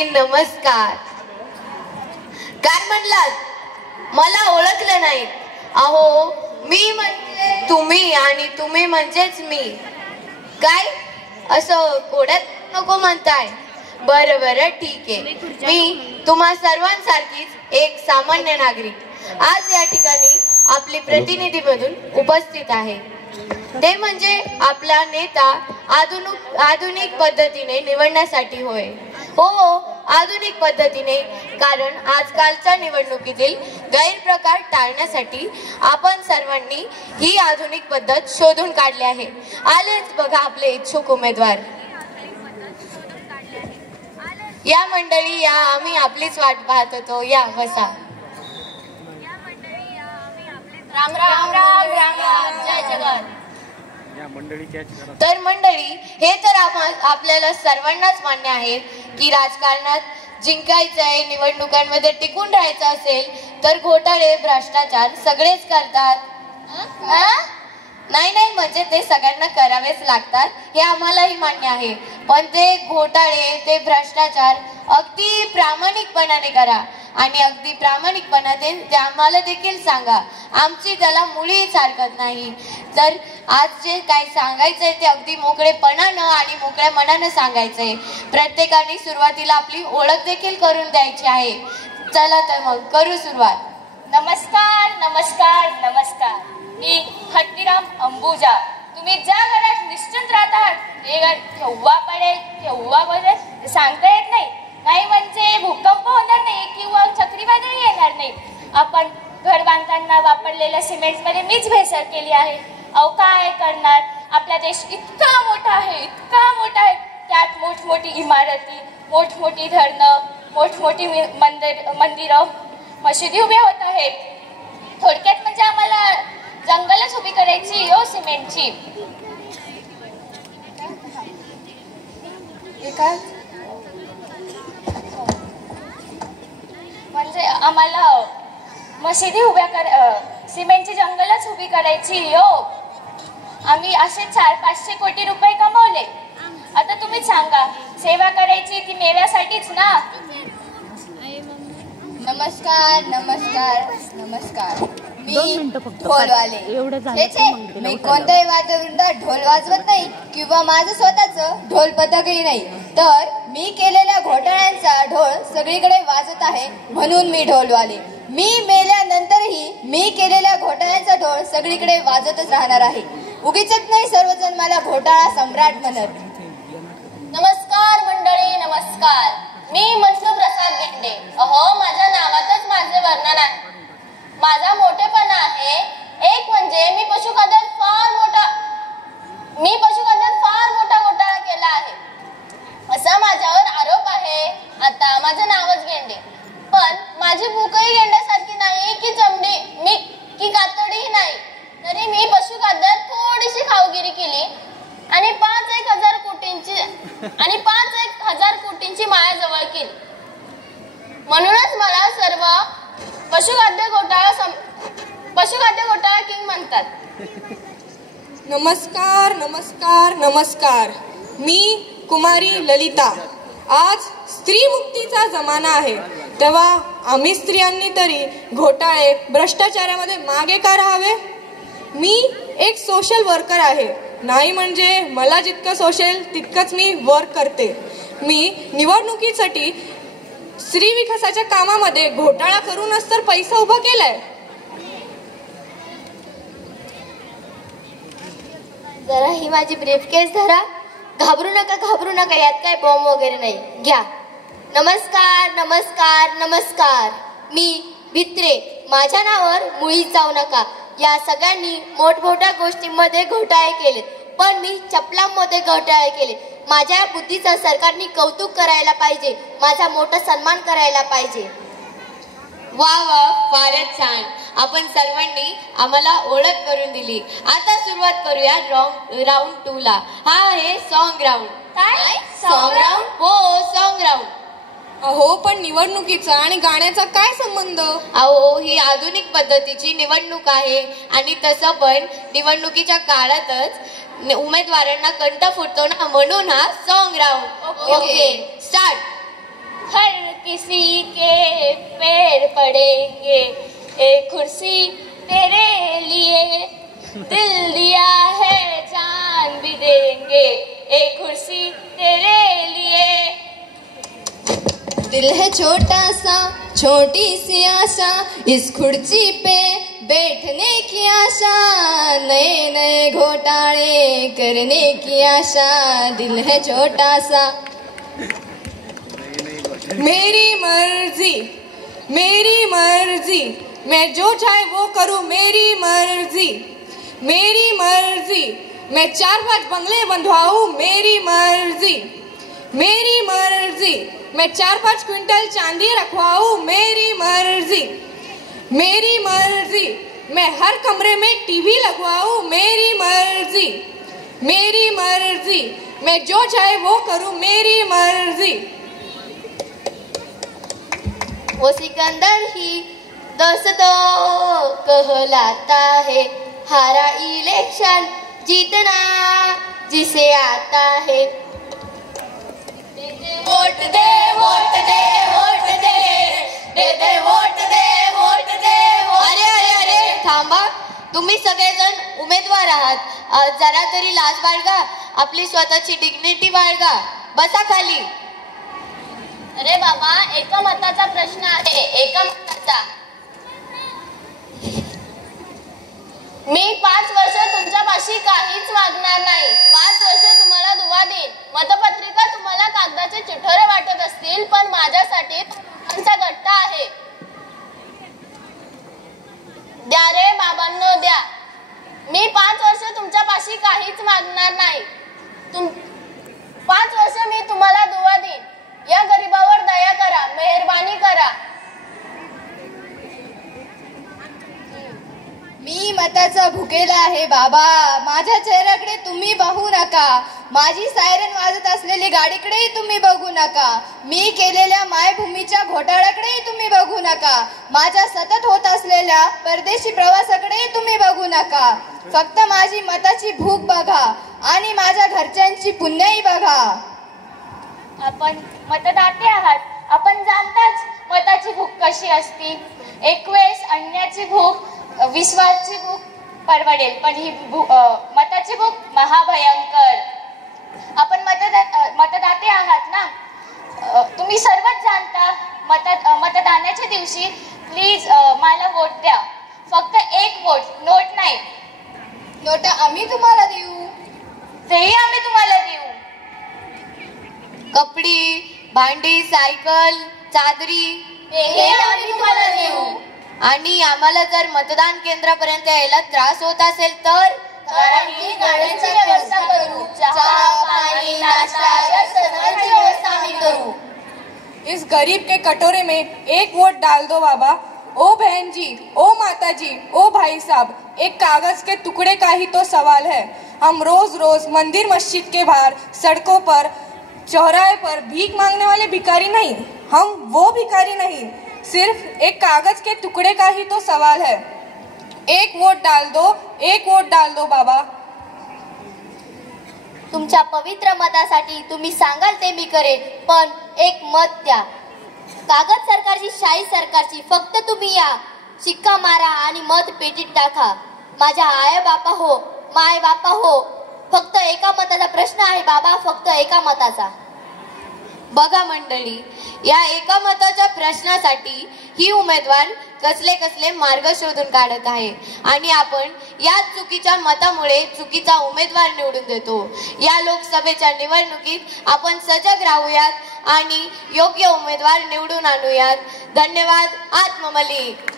मंडळी नमस्कार. काय म्हणलात? मला ओळखलं नाही? अहो मी म्हणजे तुम्ही आणि तुम्ही म्हणजेच मी. काय असं कोड्यात नको म्हणताय? बरं बरं ठीक आहे. मी तुम्हा सर्वांसारखीच एक सामान्य नागरिक आज या ठिकाणी आपली प्रतिनिधी म्हणून उपस्थित आहे. ते म्हणजे आपला नेता आधुनिक पद्धतीने निवडण्यासाठी होय. हो आधुनिक पद्धतीने, कारण आजकालच्या निवडणुकीतील गैरप्रकार टाळण्यासाठी आपण सर्वांनी ही आधुनिक पद्धत शोधून काढली आहे. आलेच बघा आपले इच्छुक उमेदवार. या मंडळी या, आम्ही आपलीच वाट पाहत होतो. या बसा. राम राम राम राम राम, जय जगत. तर मंडळी, हे तर आपल्याला सर्वांनाच मान्य आहे की राजकारणात जिंकायचं आहे, निवडणुकांमध्ये टिकून राहायचं असेल तर घोटाळे भ्रष्टाचार सगळेच करतात. नाही नाही म्हणजे ते सगळ्यांना करावेच लागतात हे आम्हालाही मान्य आहे. पण ते घोटाळे, ते भ्रष्टाचार अगदी प्रामाणिकपणाने करा आणि अगदी प्रामाणिकपणाने ते आम्हाला देखील सांगा. आमची त्याला मुळीच हरकत नाही. तर आज जे काय सांगायचंय ते अगदी मोकळेपणानं आणि मोकळ्या मनानं सांगायचंय. प्रत्येकाने सुरुवातीला आपली ओळख देखील करून द्यायची आहे. चला तर मग करू सुरुवात. नमस्कार नमस्कार नमस्कार. मी हत्तीराम अंबुजा. तुम्ही ज्या घरात निश्चिंत राहतात हे घर केव्हा पडेल केव्हा बसेल सांगता येत नाही. नाही म्हणजे भूकंप होणार नाही किंवा चक्रीवादळ येणार नाही. आपण घर बांधताना वापरलेल्या सिमेंटमध्ये मीच भेसळ केली आहे. अहो काय करणार, आपला देश इतका मोठा आहे, इतका मोठा आहे. त्यात मोठमोठी इमारती, मोठमोठी धरणं, मोठमोठी मंदिरं, मशिदी उभ्या होत आहेत. थोडक्यात म्हणजे आम्हाला जंगलच उभी करायची हो सिमेंटची. म्हणजे आम्हाला मशिदी सिमेंटची जंगलच उभी करायची हो. आम्ही असे 400-500 कोटी रुपये कमवले. आता तुम्हीच सांगा, सेवा करायची ती मेल्यासाठीच ना. नमस्कार नमस्कार नमस्कार. मी ढोलवाले. मी कोणत्याही वाद्यवृंदात ढोल वाजवत नाही किंवा माझं स्वतःचं ढोल पथकही नाही. तर मी केलेल्या घोटाळ्यांचा ढोल सगळीकडे वाजत आहे म्हणून मी ढोलवाले. मी मेल्यानंतरही मी केलेल्या घोटाळ्यांचा ढोल सगळीकडे वाजतच राहणार आहे. उगीचच नाही सर्वजण मला घोटाळा सम्राट म्हणत. नमस्कार मंडळी नमस्कार. मी मन्नू प्रसाद गेंडे. अहो माझ्या नावातच माझे वर्णन आहे. माझा मोठेपणा आहे. एक म्हणजे मी पशुखाद्यात फार मोठा घोटाळा केला आहे असा माझ्यावर आरोप आहे. आता माझं नावच गेंडे, पण माझी भूकही गेंड्यासारखी नाही की चमडी की कातडीही नाही. तरी मी पशुखाद्यात थोडीशी खावगिरी केली आणि 5,000 कोटींची माया जवळ केली. म्हणूनच मला सर्व पशुखाद्य घोटाळा किंग म्हणतात. नमस्कार नमस्कार नमस्कार. मी कुमारी ललिता. आज स्त्री मुक्तीचा जमाना आहे, तेव्हा आम्ही स्त्रियांनी तरी घोटाळे भ्रष्टाचारामध्ये मागे का राहावे? मी एक सोशल वर्कर आहे. नाही म्हणजे मला जितकं सोशल तितकंच मी वर्क करते. मी निवडणुकीसाठी स्त्री विकासाच्या कामामध्ये घोटाळा करूनच तर पैसा उभा केलाय. जरा ही माझी ब्रीफकेस धरा. घाबरू नका, यात काय बॉम्ब वगैरे नाही. घ्या. नमस्कार नमस्कार नमस्कार. मी भित्रे. माझ्या नावावर मुळीच जाऊ नका. या सगळ्यांनी मोठमोठ्या गोष्टींमध्ये घोटाळे केले, पण मी चपलांमध्ये घोटाळे केले. माझ्या बुद्धीचं सरकारने कौतुक करायला पाहिजे, माझा मोठा सन्मान करायला पाहिजे. वा वा, फारच छान. आपण सर्वांनी आम्हाला ओळख करून दिली. आता सुरुवात करूया राऊंड 2 ला. हा आहे सॉन्ग राऊंड. काय सॉन्ग राऊंड? हो सॉन्ग राऊंड. अहो पण निवडणुकीचा आणि गाण्याचा काय संबंध? अहो ही आधुनिक पद्धतीची निवडणूक आहे आणि तसं पण निवडणुकीच्या काळातच उमेदवारांना कंठ फुटतो ना, म्हणून हा सॉन्ग राऊंड. Okay start. किसी के पैर पड़ेंगे, एक कुर्सी तेरे लिए, दिल दिया है जान भी देंगे, एक कुर्सी तेरे लिए। दिल है छोटा सा, छोटी सी आशा, इस कुर्सी पे बैठने की आशा, नए नए घोटाले करने की आशा, दिल है छोटा सा। मेरी मर्जी, मेरी मर्जी, मैं जो चाहे वो करूं, मेरी मर्जी, मेरी मर्जी, मैं 4-5 बंगले बंधवाऊं, मेरी मर्जी, मेरी मर्जी, मैं 4-5 क्विंटल चांदी रखवाऊं, मेरी मर्जी, मेरी मर्जी, मैं हर कमरे में टीवी लगवाऊं, मेरी मर्जी, मेरी मर्जी, मैं जो चाहे वो करूं, मेरी मर्जी। वो सिकंदर ही दोस्तों कहलाता है, हारा इलेक्शन जीतना जिसे आता है। वोट दे वोट दे वोट दे, दे दे वोट दे वोट दे। अरे अरे अरे थांबा, तुम्ही सगळेजण उमेदवार आहात, जरा तरी लाज बाळगा, आपली स्वतःची डिग्निटी बाळगा, बसा खाली। अरे बाबा, एका मताचा प्रश्न आहे, एका मताचा। मी 5 वर्ष तुमच्यापाशी काहीच मागणार नाही, 5 वर्ष तुम्हाला दुवा देईन। मतपत्रिका तुम्हाला कागदाचे चिठोरे वाटत असतील, पण माझ्यासाठी आमचा गट्टा आहे। द्या रे बाबांनो द्या, मी 5 वर्ष तुमच्यापाशी काहीच मागणार नाही, 5 वर्ष मी तुम्हाला दुवा देईन। या गरीबावर दया करा, मेहरबानी करा। मी मताचा भुकेला आहे बाबा, माझ्या चेहऱ्याकडे तुम्ही बघू नका, माझी सायरन वाजत असलेली गाडीकडेही तुम्ही बघू नका, मी केलेल्या मायभूमीच्या घोटाळ्याकडेही तुम्ही बघू नका, माझ्या सतत होत असलेल्या परदेशी प्रवासाकडेही तुम्ही बघू नका, फक्त माझी मताची भूक बघा आणि माझ्या घरच्यांची पुण्याई बघा। आपण मतदाते आहात, आपण जाणताच मताची भूक कशी असती। एक वेळेस अन्नाची भूक, विश्वाची भूक परवडेल, पण ही मताची भूक महाभयंकर। आपण मतदाते आहात ना, तुम्ही सर्वच जाणता। मतदानाच्या दिवशी प्लीज मला वोट द्या, फक्त एक वोट, नोट नाही। नोट आम्ही तुम्हाला देऊ, तेही आम्ही तुम्हाला देऊ। कपडी, भांडी, सायकल, चादरी तेही आम्ही तुम्हाला देऊ। आणि आम्हाला जर मतदान केंद्रापर्यंत यायला त्रास होत असेल तर आम्ही गाड्यांची व्यवस्था करू, चहा पाणी नाश्ता या सर्वांची व्यवस्था आम्ही करू। इस गरीब के कटोरे में एक वोट डाल दो बाबा। ओ बहन जी, ओ माता जी, ओ भाई साहब, एक कागज के टुकड़े का ही तो सवाल है। हम रोज रोज मंदिर मस्जिद के बाहर, सड़कों पर, चौराहे पर भीख मांगने वाले भिखारी नहीं, हम वो भिखारी नहीं, सिर्फ एक कागज के टुकड़े का ही तो सवाल है। एक वोट डाल दो, एक वोट डाल दो बाबा। तुमच्या पवित्र मतासाठी तुम्ही सांगाल ते मी करेन, पण एक मत द्या। कागद सरकारची, शाही सरकारची, फक्त तुम्ही या, शिक्का मारा आणि मत पेटीत टाका। माझ्या आय बापा हो, माय बापा हो, फक्त एका मताचा प्रश्न आहे बाबा, फक्त एका मताचा। बघा मंडळी, या एका मताच्या प्रश्नासाठी ही उमेदवार कसले कसले मार्ग शोधून काढत आहे आणि आपण या चुकीच्या मतामुळे चुकीचा उमेदवार निवडून देतो। या लोकसभेच्या निवडणुकीत आपण सजग राहूयात आणि योग्य उमेदवार निवडून आणूयात। धन्यवाद। आत्ममलिक।